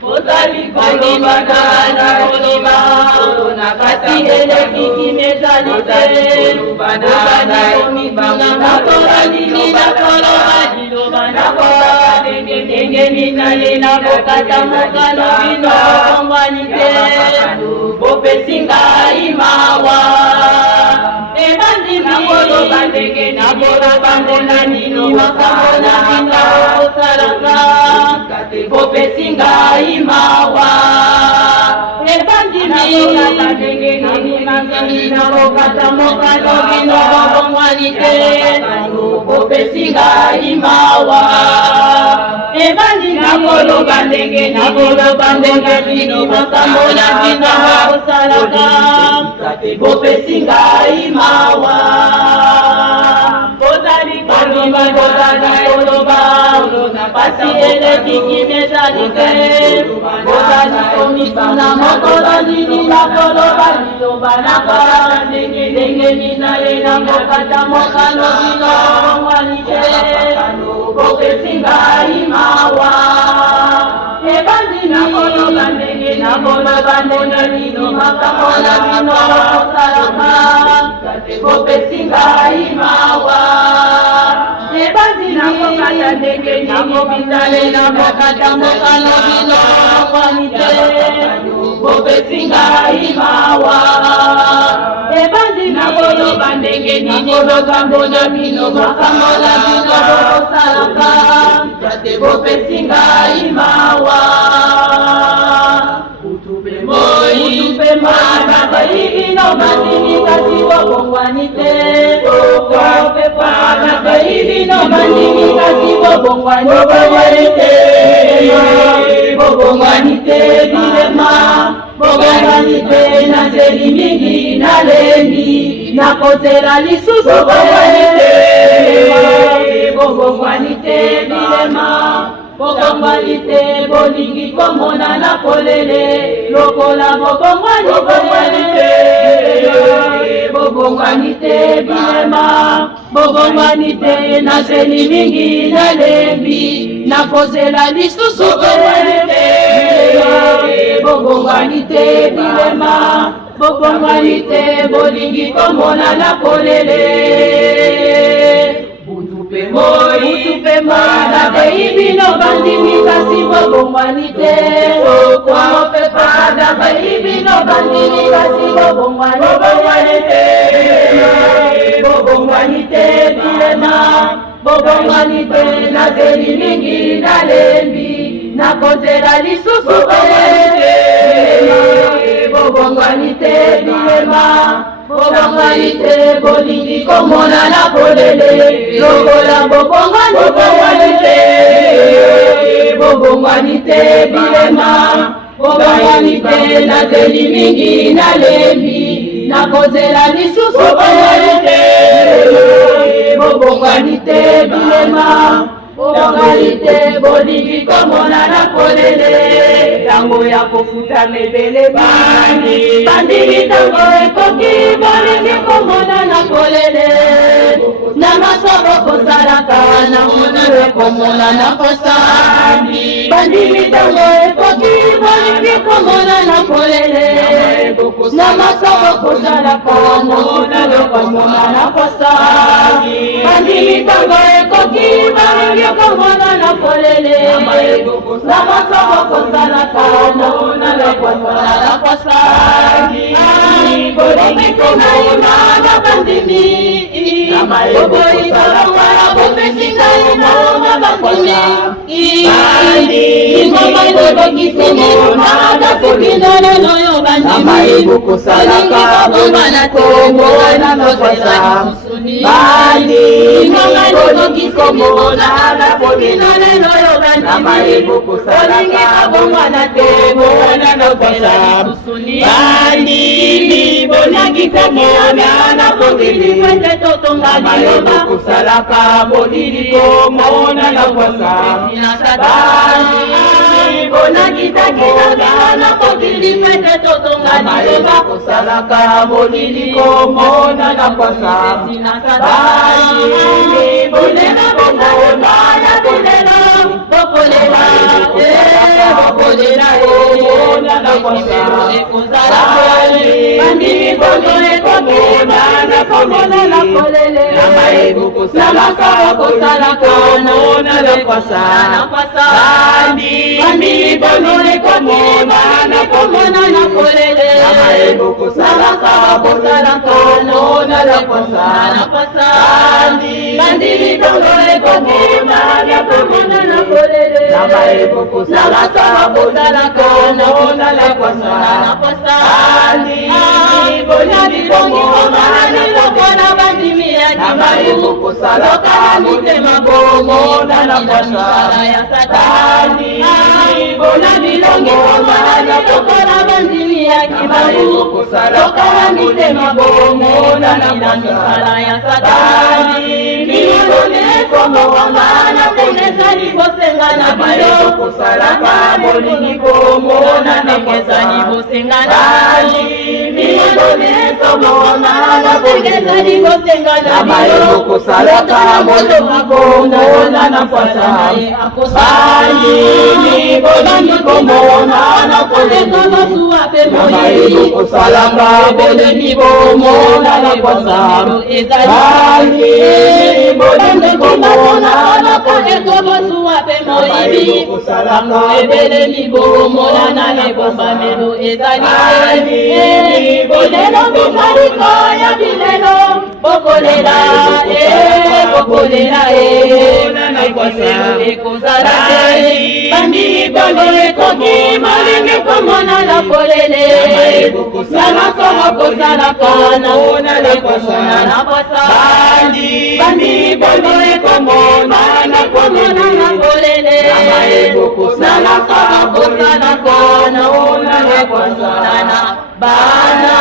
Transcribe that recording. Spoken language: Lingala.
Bozali koloba na koloba, nakati eleki kimezalite. Bozali komibanga na kola nini na koloba liloba na kola denge minale na bokata mokalo bino kongwanite. Bopesinga imawa ebandi na koloba ndenge na koloba mbona nino wakamona bino osalaka. Bopesinga imawa ebandi na koloba ndenge na bokata mokalo bino kongwanite. Bopesinga imawa ebandi na koloba ndenge bino bakamona bino osalaka. Bopesinga imawa bozali koloba pasi eleki kimezalite. Bozali komisana mokolo nini na koloba liloba na kola ndenge minale na bokata mokalo bino kongwanite. Bopesinga imawa ebandi na koloba ndenge bino makamona bino osalaka. Bopesinga imawa ebandi na kokata ndenge bizale na bokata mokalo bino kongwanite. Bopesinga imawa ebandi na koloba ndenge mbona bino makamona bino osalaka. Bopesinga imawa utupe mana baibino mandini kasi bobongwanite. Utupe mana baibino mandini kasi bobongwanite. Bobongwanite bilema bobongwanite na zeli mingi na lembi na kozela lisusu bobongwanite. Bobongwanite bilema bobongwanite bolingi komona na polele lokola bobongwanite. Bobongwanite bilema bobongwanite na zeli mingi na lembi na kozela lisusu bobongwanite. Bobongwanite bilema bobongwanite bolingi komona na polele. Utupe mana baibino bandimi kasi bobongwanite. Utupe mana baibino bandimi kasi bobongwanite. Bobongwanite bilema bobongwanite na zeli mingi na lembi na kozela lisusu bobongwanite. Bobongwanite bilema bobongwanite bolingi komona na polele lokola bobongwanite. Bobongwanite bilema bobongwanite na zeli mingi na lembi na kozela lisusu bobongwanite. Bobongwanite bilema bobongwanite bolingi komona na polele. Tango ya kofuta mebele bandili tango ekoki bolingi komona na polele. Na masobo kosalaka na monare komona na kosa. Bandili tango ekoki bolingi komona na polele. Na masobo kosalaka na monare komona na kosa. Bandili tango ekoki bolingi komona na polele. Na masobo kosalaka na monare komona na kosa. Bolingi komona na bandimi bopesinga imawa bakoni ingoma ndobokisini mada kubinana noyo bandimi bolingi babongana tebona nosela susuni ingoma ndobokisini mada kubinana noyo bandimi bolingi babongana tebona nosela susuni bonagi komona na kobili kwete totonga liloba kusalaka bolili komona na kwasa bonagi komona na kobili kwete totonga liloba kusalaka bolili komona na kwasa bolela bomona na bolela bokolela bokolela kwasa bandi bono ekomona na komona na kolele na maebu kusalaka komona na kwasa bandi bono ekomona na komona na kolele na maebu kusalaka komona na kwasa bandi bono ekomona na komona na kolele na maebu kusalaka komona na kwasa bandi bono ekomona na komona bandimi ya kimabu kusalaka mitema bomona na kwasa bandi bono ekomona na komona bandimi ya kimabu kusalaka mitema bomona na kwasa bandi bono ekomona na komeza libosenga na bilo kusalaka molini bomona na kwasa libosenga na Tegeza libosenga na bilo kusalaka molini bomona na kwasa bandi bono ekomona na koleka basuwa pe moyi kusalaka molini bomona na kwasa bandi bono ekomona na koleka basuwa pe moyi kusalaka molini bomona na kwasa melo ezali bolelo mifariko ya bilelo bokolela na kwasa ekozala bandi bono ekoki molingi komona na polele salakomo kosalaka na kwasa bandi bono ekomona na komona na polele salakomo kosalaka na kwasa bana